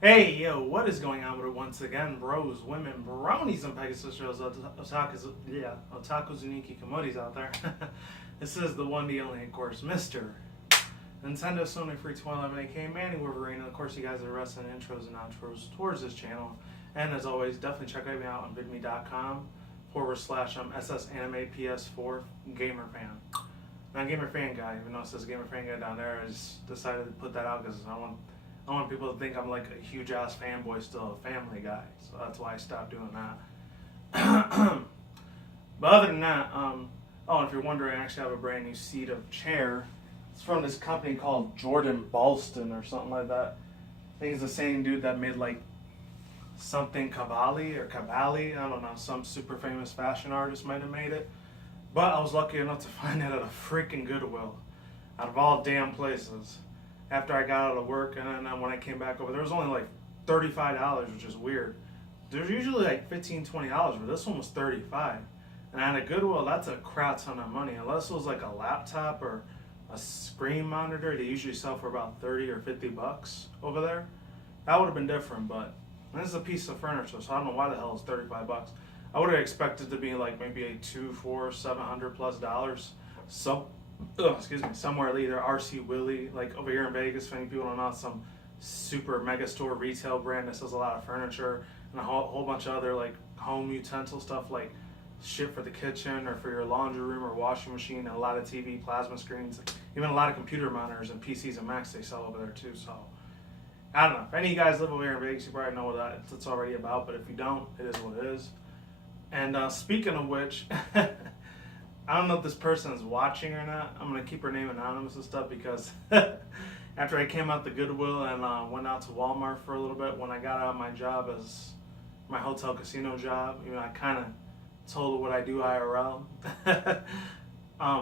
Hey, yo, what is going on with it once again, bros, women, bronies, and Pegasus shows, otakus, and Ikikomodis out there. This is the one, the only, of course, Mr. Nintendo Sony Free 2011, aka Manny Wolverine, and of course, you guys are wrestling intros and outros towards this channel. And as always, definitely check me out on vidme.com/SS Anime PS4 Gamer Fan. Not gamer fan guy, even though it says gamer fan guy down there. I just decided to put that out because I want people to think I'm like a huge ass fanboy, still a family guy. So that's why I stopped doing that. But other than that, oh, and if you're wondering, I actually have a brand new seat of chair. It's from this company called Jordan Ballston or something like that. I think it's the same dude that made like something Cavalli. I don't know, some super famous fashion artist might have made it. But I was lucky enough to find it at a freaking Goodwill, out of all damn places. After I got out of work, and then when I came back over, there was only like $35, which is weird. There's usually like $15, $20, but this one was $35. And at a Goodwill, that's a crap ton of money. Unless it was like a laptop or a screen monitor, they usually sell for about 30 or $50 over there. That would have been different, but this is a piece of furniture, so I don't know why the hell it's $35. I would have expected to be like maybe a $200, $400, $700+ so somewhere either RC Willie, like over here in Vegas, if any people don't know, some super mega store retail brand that sells a lot of furniture and a whole bunch of other like home utensil stuff, like shit for the kitchen or for your laundry room or washing machine, and a lot of TV plasma screens, even a lot of computer monitors and PCs and Macs they sell over there too. So I don't know, if any of you guys live over here in Vegas, you probably know what it's already about, but if you don't, it is what it is. And speaking of which, I don't know if this person is watching or not. I'm going to keep her name anonymous and stuff because after I came out the Goodwill and went out to Walmart for a little bit, when I got out of my job as my hotel casino job, I kind of told her what I do IRL,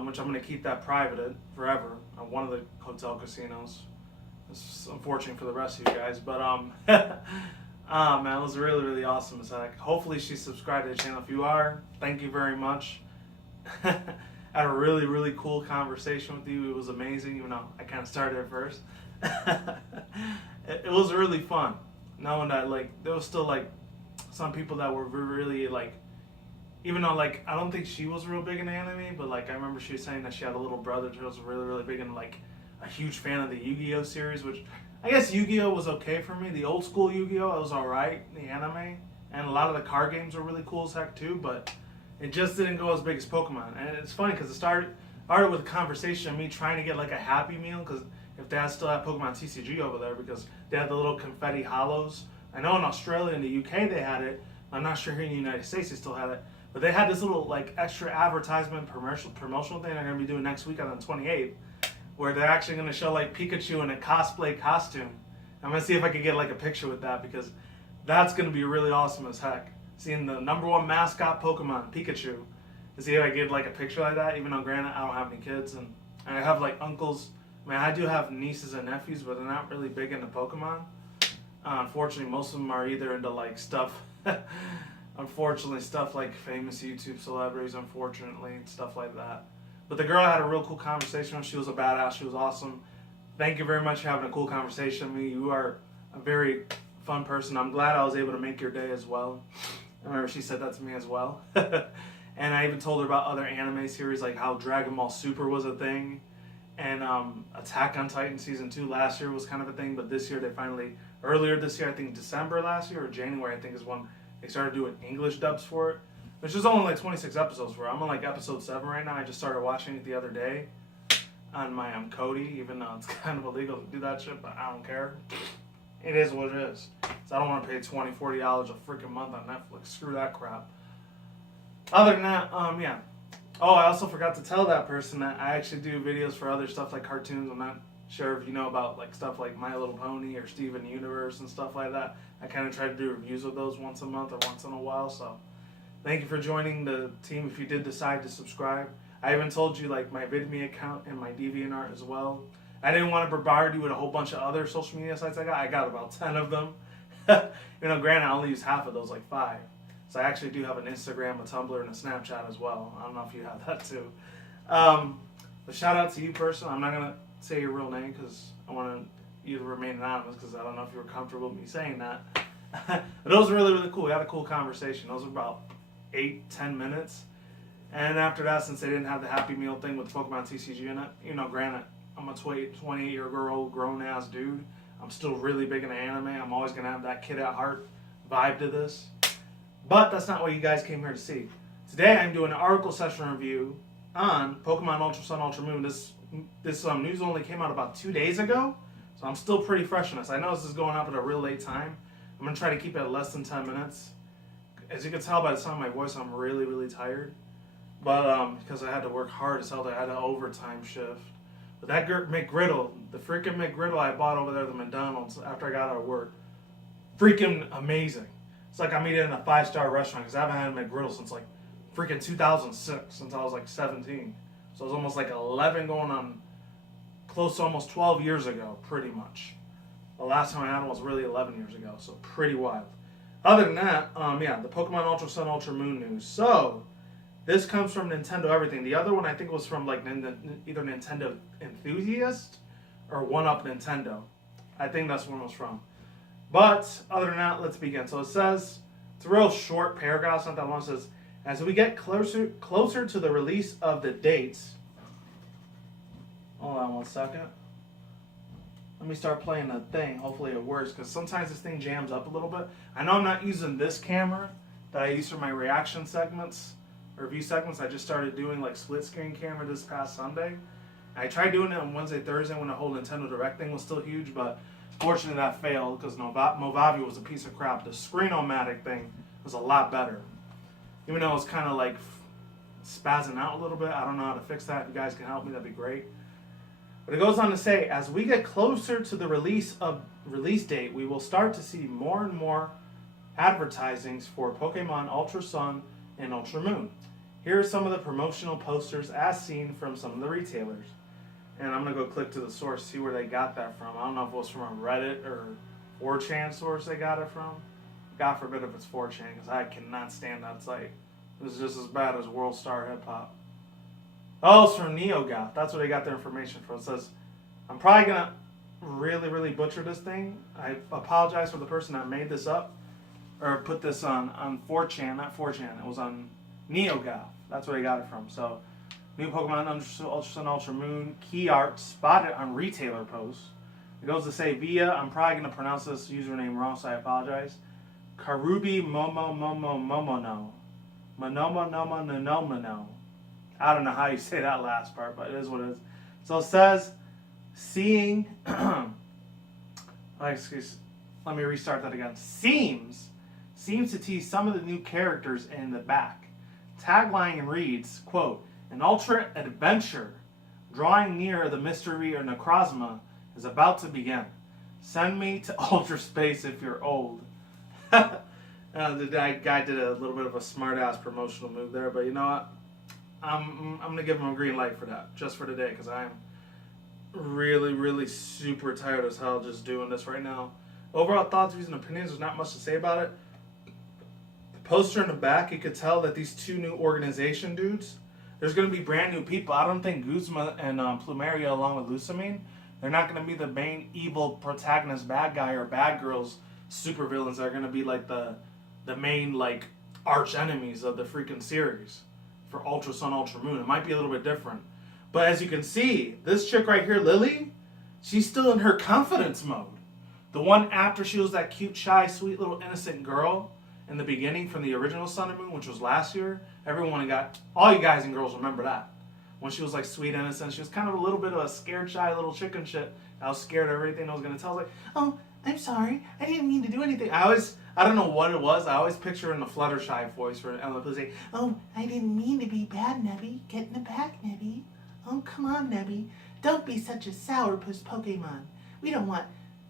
which I'm going to keep that private forever at one of the hotel casinos. It's unfortunate for the rest of you guys, but man, it was really, really awesome. It's like, hopefully she's subscribed to the channel. If you are, thank you very much. I had a really, really cool conversation with you. It was amazing, even though I kind of started at first. It was really fun, knowing that like there was still like some people that were really like, even though like I don't think she was real big in anime, but like I remember she was saying that she had a little brother who was really, really big and like a huge fan of the Yu-Gi-Oh series, which I guess Yu-Gi-Oh was okay for me. The old school Yu-Gi-Oh, it was alright, the anime, and a lot of the card games were really cool as heck too, but it just didn't go as big as Pokemon. And it's funny because it started with a conversation of me trying to get like a Happy Meal, because if they still have Pokemon TCG over there, because they had the little confetti hollows. I know in Australia and the UK they had it. I'm not sure here in the United States they still had it. But they had this little like extra advertisement promotional thing they're going to be doing next week on the 28th, where they're actually going to show like Pikachu in a cosplay costume. I'm going to see if I can get like a picture with that, because that's going to be really awesome as heck. Seeing the #1 mascot Pokemon, Pikachu, to see if I get like a picture like that, even though granted I don't have any kids, and I have like uncles. I mean, I do have nieces and nephews, but they're not really big into Pokemon. Unfortunately, most of them are either into like stuff, unfortunately, stuff like famous YouTube celebrities, unfortunately, and stuff like that. But the girl I had a real cool conversation with. She was a badass. She was awesome. Thank you very much for having a cool conversation with me. You are a very fun person. I'm glad I was able to make your day as well. I remember she said that to me as well. And I even told her about other anime series, like how Dragon Ball Super was a thing, and Attack on Titan Season 2 last year was kind of a thing, but this year they finally, earlier this year, I think December last year, or January I think is when they started doing English dubs for it, which is only like 26 episodes for it. I'm on like episode 7 right now. I just started watching it the other day on my Cody, even though it's kind of illegal to do that shit, but I don't care. It is what it is. So I don't want to pay $20, $40 a freaking month on Netflix. Screw that crap. Other than that, yeah. Oh, I also forgot to tell that person that I actually do videos for other stuff like cartoons. I'm not sure if you know about like stuff like My Little Pony or Steven Universe and stuff like that. I kind of try to do reviews of those once a month or once in a while. So thank you for joining the team if you did decide to subscribe. I even told you like my VidMe account and my DeviantArt as well. I didn't want to bombard you with a whole bunch of other social media sites I got. I got about 10 of them. Granted, I only use half of those, like 5. So I actually do have an Instagram, a Tumblr, and a Snapchat as well. I don't know if you have that too. But shout out to you, person. I'm not going to say your real name because I want to you to remain anonymous because I don't know if you were comfortable with me saying that. But it was really, really cool. We had a cool conversation. It was about 8-10 minutes. And after that, since they didn't have the Happy Meal thing with Pokemon TCG in it, you know, granted, I'm a 28-year-old grown-ass dude. I'm still really big into anime. I'm always going to have that kid at heart vibe to this. But that's not what you guys came here to see. Today, I'm doing an article session review on Pokemon Ultra Sun, Ultra Moon. This news only came out about 2 days ago, so I'm still pretty fresh on this. I know this is going up at a real late time. I'm going to try to keep it at less than 10 minutes. As you can tell by the sound of my voice, I'm really, really tired. But because I had to work hard as hell, I had an overtime shift. But that McGriddle, the freaking McGriddle I bought over there at the McDonald's after I got out of work, freaking amazing. It's like I'm eating in a 5-star restaurant because I haven't had a McGriddle since like freaking 2006, since I was like 17. So it was almost like 11 going on close to almost 12 years ago, pretty much. The last time I had one was really 11 years ago, so pretty wild. Other than that, the Pokemon Ultra Sun, Ultra Moon news. So, this comes from Nintendo Everything. The other one I think was from like either Nintendo Enthusiast or One Up Nintendo. I think that's where it was from. But other than that, let's begin. So it says, it's a real short paragraph, it's not that long. It says, as we get closer to the release of the dates. Hold on one second. Let me start playing the thing. Hopefully it works, because sometimes this thing jams up a little bit. I know I'm not using this camera that I use for my reaction segments, review segments. I just started doing like split screen camera this past Sunday. I tried doing it on Wednesday, Thursday when the whole Nintendo Direct thing was still huge, but fortunately that failed because Movavi was a piece of crap. The Screen-O-Matic thing was a lot better. Even though it's kind of like spazzing out a little bit. I don't know how to fix that. If you guys can help me, that'd be great. But it goes on to say, as we get closer to the release date, we will start to see more and more advertisings for Pokemon Ultra Sun and Ultra Moon. Here are some of the promotional posters as seen from some of the retailers. And I'm going to go click to the source, see where they got that from. I don't know if it was from a Reddit or 4chan source they got it from. God forbid if it's 4chan, because I cannot stand that site. This is just as bad as World Star Hip Hop. Oh, it's from NeoGAF. That's where they got their information from. It says, I'm probably going to really, really butcher this thing. I apologize for the person that made this up, or put this on 4chan, not 4chan. It was on NeoGAF. That's where they got it from. So, new Pokemon Ultra Sun, Ultra Moon key art spotted on retailer posts. It goes to say via, I'm probably going to pronounce this username wrong, so I apologize. Karubi Momo Momo Momono. Monomo Nomo Nonomono. I don't know how you say that last part, but it is what it is. So it says, seeing, let me restart that again. Seems to tease some of the new characters in the back. Tagline reads, quote, an ultra adventure drawing near the mystery or Necrozma is about to begin. Send me to ultra space if you're old. The guy did a little bit of a smart-ass promotional move there, but you know what? I'm going to give him a green light for that, just for today, because I'm really, really super tired as hell just doing this right now. Overall thoughts, views, and opinions, there's not much to say about it. The poster in the back, you could tell that these two new organization dudes, there's going to be brand new people. I don't think Guzma and Plumeria, along with Lusamine, they're not going to be the main evil protagonist bad guy or bad girls super villains. They're going to be like the main like arch enemies of the freaking series for Ultra Sun, Ultra Moon. It might be a little bit different. But as you can see, this chick right here, Lily, she's still in her confidence mode. The one after she was that cute, shy, sweet little innocent girl in the beginning from the original Sun and Moon, which was last year. All you guys and girls remember that. When she was like sweet, innocent, she was kind of a little bit of a scared, shy little chicken shit. I was scared of everything I was going to tell. I was like, oh, I'm sorry. I didn't mean to do anything. I don't know what it was. I always picture her in the Fluttershy voice for Ella Pussy. Oh, I didn't mean to be bad, Nebby. Get in the back, Nebby. Oh, come on, Nebby. Don't be such a sourpuss Pokemon. We don't want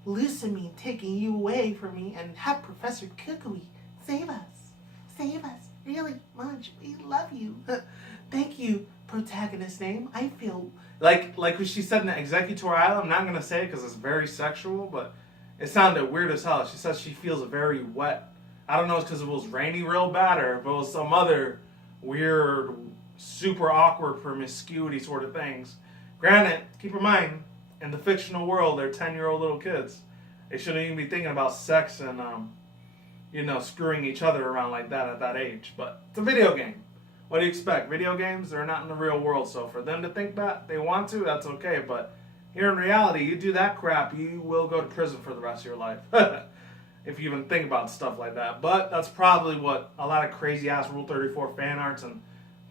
Lusamine taking you away from me and have Professor Kukui. Save us. Save us. Really much. We love you. Thank you, protagonist name. I feel... Like what she said in the Executor Island, I'm not going to say it because it's very sexual, but it sounded weird as hell. She says she feels very wet. I don't know if it's because it was rainy real bad or if it was some other weird, super awkward promiscuity sort of things. Granted, keep in mind, in the fictional world, they're 10-year-old little kids. They shouldn't even be thinking about sex and, screwing each other around like that at that age. But it's a video game. What do you expect? Video games, they're not in the real world. So for them to think that they want to, that's okay. But here in reality, you do that crap, you will go to prison for the rest of your life. If you even think about stuff like that. But that's probably what a lot of crazy-ass Rule 34 fan arts and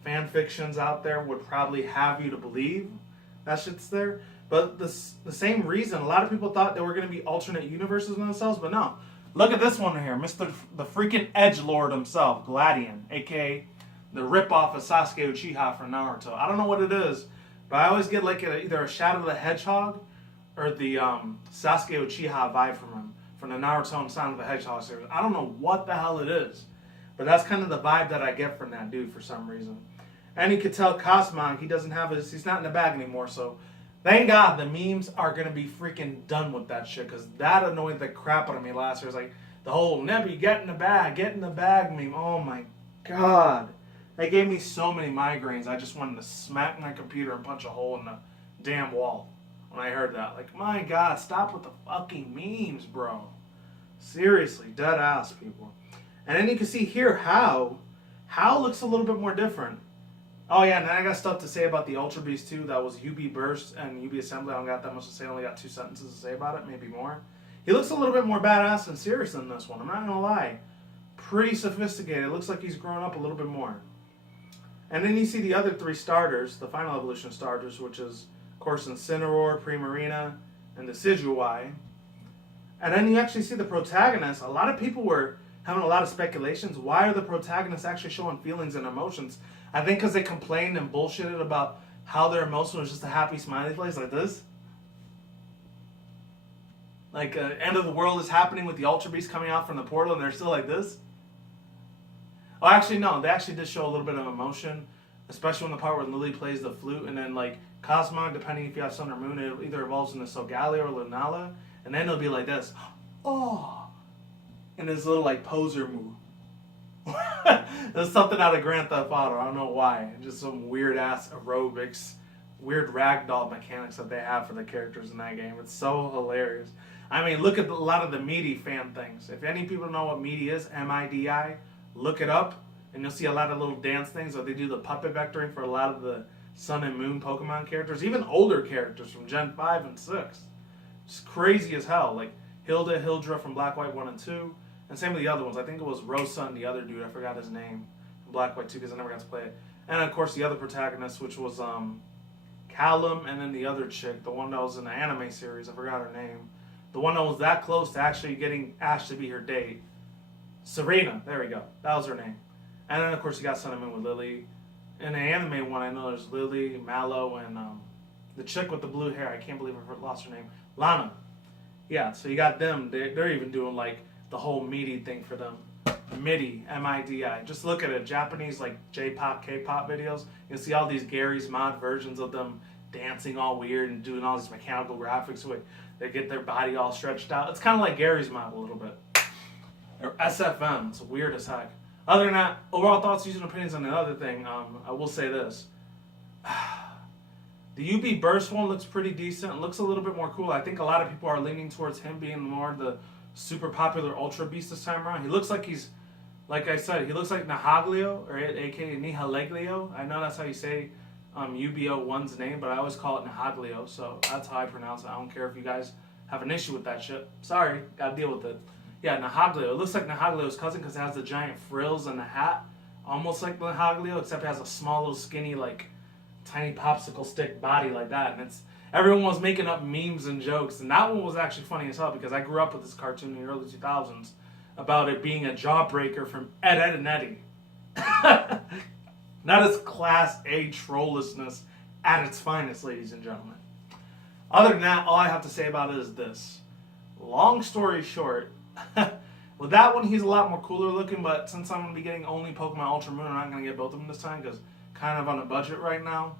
fan fictions out there would probably have you to believe. That shit's there. But the same reason, a lot of people thought there were going to be alternate universes in themselves, but no. Look at this one here, Mr. the freaking Edgelord himself, Gladian, a.k.a. the ripoff of Sasuke Uchiha from Naruto. I don't know what it is, but I always get like either a Shadow the Hedgehog or the Sasuke Uchiha vibe from the Naruto and Sonic the Hedgehog series. I don't know what the hell it is, but that's kind of the vibe that I get from that dude for some reason. And you could tell Cosmog, he's not in the bag anymore, so thank God the memes are going to be freaking done with that shit, because that annoyed the crap out of me last year. It's like the whole Nebby, get in the bag meme. Oh my God. That gave me so many migraines. I just wanted to smack my computer and punch a hole in the damn wall when I heard that. Like, my God, stop with the fucking memes, bro. Seriously, dead ass, people. And then you can see here how looks a little bit more different. Oh yeah, and then I got stuff to say about the Ultra Beast too. That was UB Burst and UB Assembly. I don't got that much to say. I only got 2 sentences to say about it, maybe more. He looks a little bit more badass and serious than this one. I'm not gonna lie. Pretty sophisticated. It looks like he's grown up a little bit more. And then you see the other 3 starters, the final evolution starters, which is, of course, Incineroar, Primarina, and the Decidueye. And then you actually see the protagonists. A lot of people were having a lot of speculations. Why are the protagonists actually showing feelings and emotions? I think because they complained and bullshitted about how their emotion was just a happy smiley face like this. Like, end of the world is happening with the Ultra Beast coming out from the portal and they're still like this. Oh, actually, no. They actually did show a little bit of emotion, especially when the part where Lily plays the flute, and then, like, Cosmog, depending if you have Sun or Moon, it either evolves into Solgaleo or Lunala, and then it'll be like this. Oh! And this little, like, poser move. There's something out of Grand Theft Auto. I don't know why. Just some weird-ass aerobics, weird ragdoll mechanics that they have for the characters in that game. It's so hilarious. I mean, look at a lot of the Meaty fan things. If any people know what Meaty is, M-I-D-I, look it up, and you'll see a lot of little dance things, or they do the puppet vectoring for a lot of the Sun and Moon Pokemon characters, even older characters from Gen 5 and 6. It's crazy as hell, like Hilda, Hildra from Black, White 1 and 2, and same with the other ones. I think it was Rosa and the other dude, I forgot his name, from Black, White 2, because I never got to play it. And of course the other protagonist, which was Callum, and then the other chick, the one that was in the anime series, I forgot her name. The one that was that close to actually getting Ash to be her date. Serena, there we go. That was her name. And then, of course, you got Sun and Moon with Lily. In the anime one, I know there's Lily, Mallow, and the chick with the blue hair. I can't believe I lost her name. Lana. Yeah, so you got them. They're even doing, like, the whole MIDI thing for them. MIDI, M-I-D-I. Just look at it. Japanese, like, J-pop, K-pop videos. You'll see all these Gary's Mod versions of them dancing all weird and doing all these mechanical graphics where they get their body all stretched out. It's kind of like Gary's Mod a little bit. Or SFM. It's weird as heck. Other than that, overall thoughts, views, and opinions on another thing, I will say this. The UB Burst one looks pretty decent. It looks a little bit more cool. I think a lot of people are leaning towards him being more the super popular Ultra Beast this time around. He looks like he's, like I said, he looks like Nahaglio, or a.k.a. Nihaleglio. I know that's how you say UBO1's name, but I always call it Nahaglio, so that's how I pronounce it. I don't care if you guys have an issue with that shit. Sorry, gotta deal with it. Yeah, Nahaglio. It looks like Nahaglio's cousin because it has the giant frills and the hat. Almost like Nahaglio, except it has a small little skinny, like, tiny popsicle stick body like that. And everyone was making up memes and jokes. And that one was actually funny as hell because I grew up with this cartoon in the early 2000s about it being a jawbreaker from Ed, Edd and Eddy. That is Class A trolllessness at its finest, ladies and gentlemen. Other than that, all I have to say about it is this. Long story short, with that one, he's a lot more cooler looking, but since I'm going to be getting only Pokemon Ultra Moon, I'm not going to get both of them this time because kind of on a budget right now.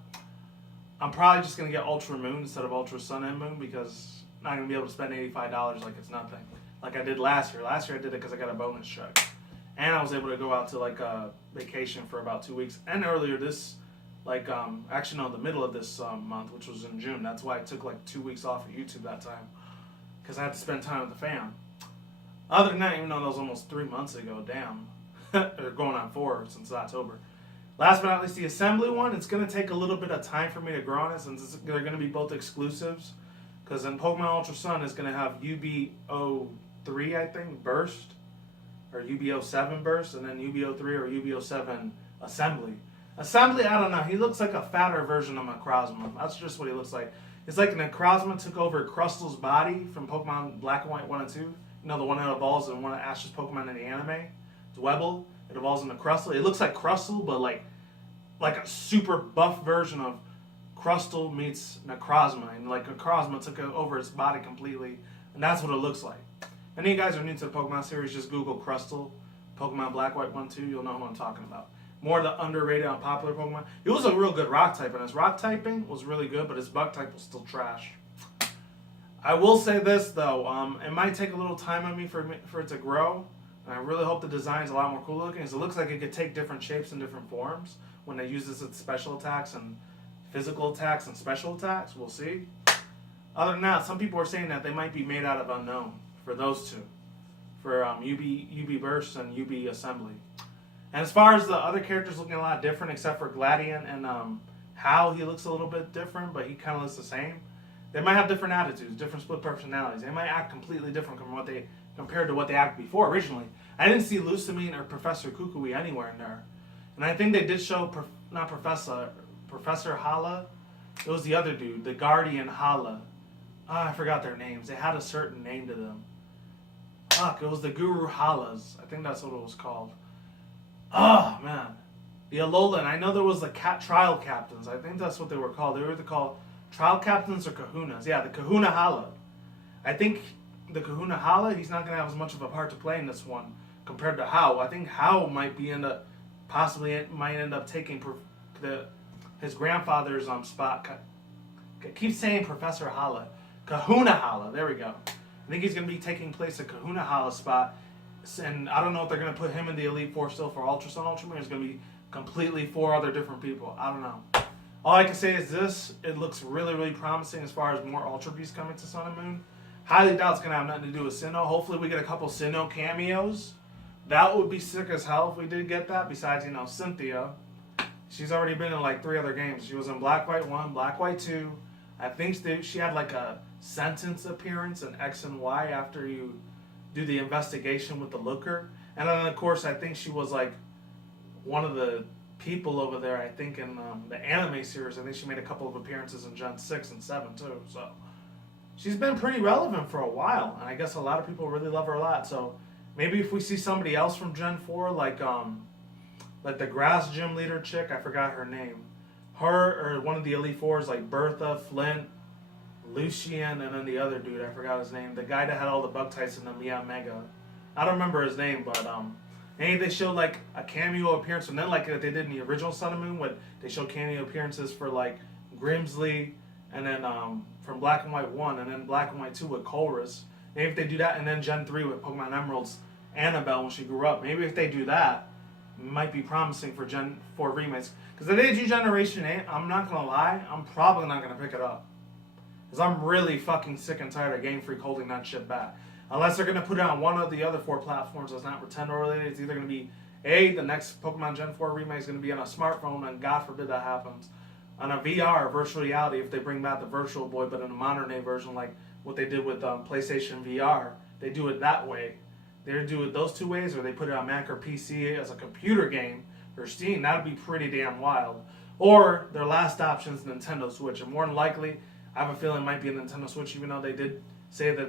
I'm probably just going to get Ultra Moon instead of Ultra Sun and Moon because I'm not going to be able to spend $85 like it's nothing. Like I did last year. Last year I did it because I got a bonus check. And I was able to go out to like a vacation for about 2 weeks. And earlier this Like, actually, no, the middle of this month, which was in June. That's why I took like 2 weeks off of YouTube that time, because I had to spend time with the fam. Other than that, even though that was almost 3 months ago, damn, or going on 4 since October. Last but not least, the assembly one. It's gonna take a little bit of time for me to grow on it, since they're gonna be both exclusives. Because in Pokemon Ultra Sun, it's gonna have UB03, I think, burst, or UB07 burst, and then UB03 or UB07 assembly. Assembly, I don't know. He looks like a fatter version of Necrozma. That's just what he looks like. It's like Necrozma took over Crustal's body from Pokemon Black and White 1 and 2. You know, the one that evolves in one of Ash's Pokemon in the anime? Dwebble. It evolves into Crustal. It looks like Crustal, but like a super buff version of Crustal meets Necrozma. And like Necrozma took over its body completely. And that's what it looks like. Any of you guys are new to the Pokemon series, just Google Crustal, Pokemon Black, White 1, 2. You'll know who I'm talking about. More of the underrated, unpopular Pokemon. It was a real good rock type, and his rock typing was really good, but his bug type was still trash. I will say this, though. It might take a little time on me for it to grow. And I really hope the design's a lot more cool looking, because it looks like it could take different shapes and different forms when they use this with special attacks and physical attacks and special attacks. We'll see. Other than that, some people are saying that they might be made out of unknown for those two. For UB Burst and UB Assembly. And as far as the other characters looking a lot different, except for Gladian and Hal, he looks a little bit different, but he kind of looks the same. They might have different attitudes, different split personalities. They might act completely different compared to what they acted before originally. I didn't see Lusamine or Professor Kukui anywhere in there. And I think they did show, Professor Hala. It was the other dude, the Guardian Hala. I forgot their names. They had a certain name to them. Fuck, it was the Guru Halas. I think that's what it was called. Oh, man. The Alolan. I know there was the trial captains. I think that's what they were called. They were either called trial captains or kahunas. Yeah, the Kahuna Hala. I think the Kahuna Hala, he's not going to have as much of a part to play in this one compared to Hao. I think Hao might might end up taking his grandfather's spot. I keep saying Professor Hala. Kahuna Hala. There we go. I think he's going to be taking place at Kahuna Hala's spot. And I don't know if they're going to put him in the Elite Four still for Ultra Sun, Ultra Moon. It's going to be completely 4 other different people. I don't know. All I can say is this. It looks really, really promising as far as more Ultra Beasts coming to Sun and Moon. Highly doubt it's going to have nothing to do with Sinnoh. Hopefully we get a couple Sinnoh cameos. That would be sick as hell if we did get that. Besides, Cynthia. She's already been in like 3 other games. She was in Black, White 1, Black, White 2. I think she had like a sentence appearance in X and Y after you do the investigation with the Looker. And then, of course, I think she was like one of the people over there, I think, in the anime series. I think she made a couple of appearances in Gen 6 and 7, too. So she's been pretty relevant for a while. And I guess a lot of people really love her a lot. So maybe if we see somebody else from Gen 4, like the grass gym leader chick, I forgot her name. Her or one of the Elite Fours, like Bertha, Flint, Lucian, and then the other dude, I forgot his name. The guy that had all the bug types in them, yeah, Mega. I don't remember his name, but maybe they showed like a cameo appearance, and then like they did in the original Sun and Moon, when they showed cameo appearances for like Grimsley, and then from Black and White 1, and then Black and White 2 with Colress. Maybe if they do that, and then Gen 3 with Pokemon Emerald's Annabelle when she grew up. Maybe if they do that, it might be promising for Gen 4 remakes. Because if they do Generation 8, I'm not going to lie, I'm probably not going to pick it up. Because I'm really fucking sick and tired of Game Freak holding that shit back. Unless they're going to put it on one of the other 4 platforms that's not Nintendo related. It's either going to be, the next Pokemon Gen 4 remake is going to be on a smartphone, and God forbid that happens. On a VR, virtual reality, if they bring back the Virtual Boy, but in a modern day version like what they did with PlayStation VR. They do it that way. They do it those 2 ways, or they put it on Mac or PC as a computer game or Steam. That would be pretty damn wild. Or their last option is Nintendo Switch, and more than likely, I have a feeling it might be a Nintendo Switch, even though they did say that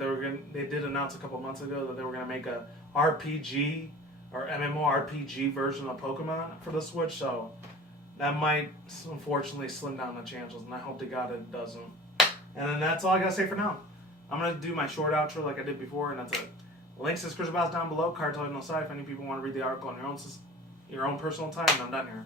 they did announce a couple months ago that they were going to make a RPG or MMORPG version of Pokemon for the Switch. So that might unfortunately slim down the chances, and I hope to God it doesn't. And then that's all I gotta say for now. I'm gonna do my short outro like I did before, and that's it. Links to Chris Boss down below. Card on the side if any people want to read the article on your own personal time. And I'm done here.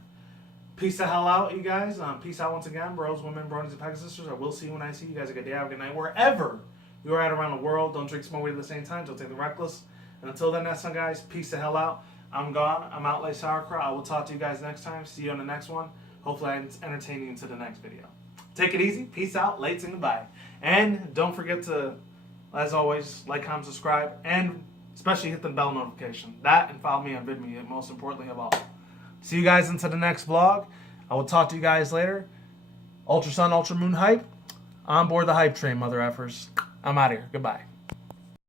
Peace the hell out, you guys. Peace out once again, bros, women, bronies, and pack sisters. I will see you when I see you guys. Have a good day, have a good night, wherever you are at around the world. Don't drink smoke weed at the same time. Don't take the reckless. And until then, that's all, guys. Peace the hell out. I'm gone. I'm out like sauerkraut. I will talk to you guys next time. See you on the next one. hopefully I entertain you into the next video. Take it easy. Peace out. Lates and goodbye. And don't forget to, as always, like, comment, subscribe, and especially hit the bell notification. That and follow me on VidMe, most importantly of all. See you guys into the next vlog. I will talk to you guys later. Ultra Sun, Ultra Moon Hype. On board the hype train, mother effers. I'm out of here. Goodbye.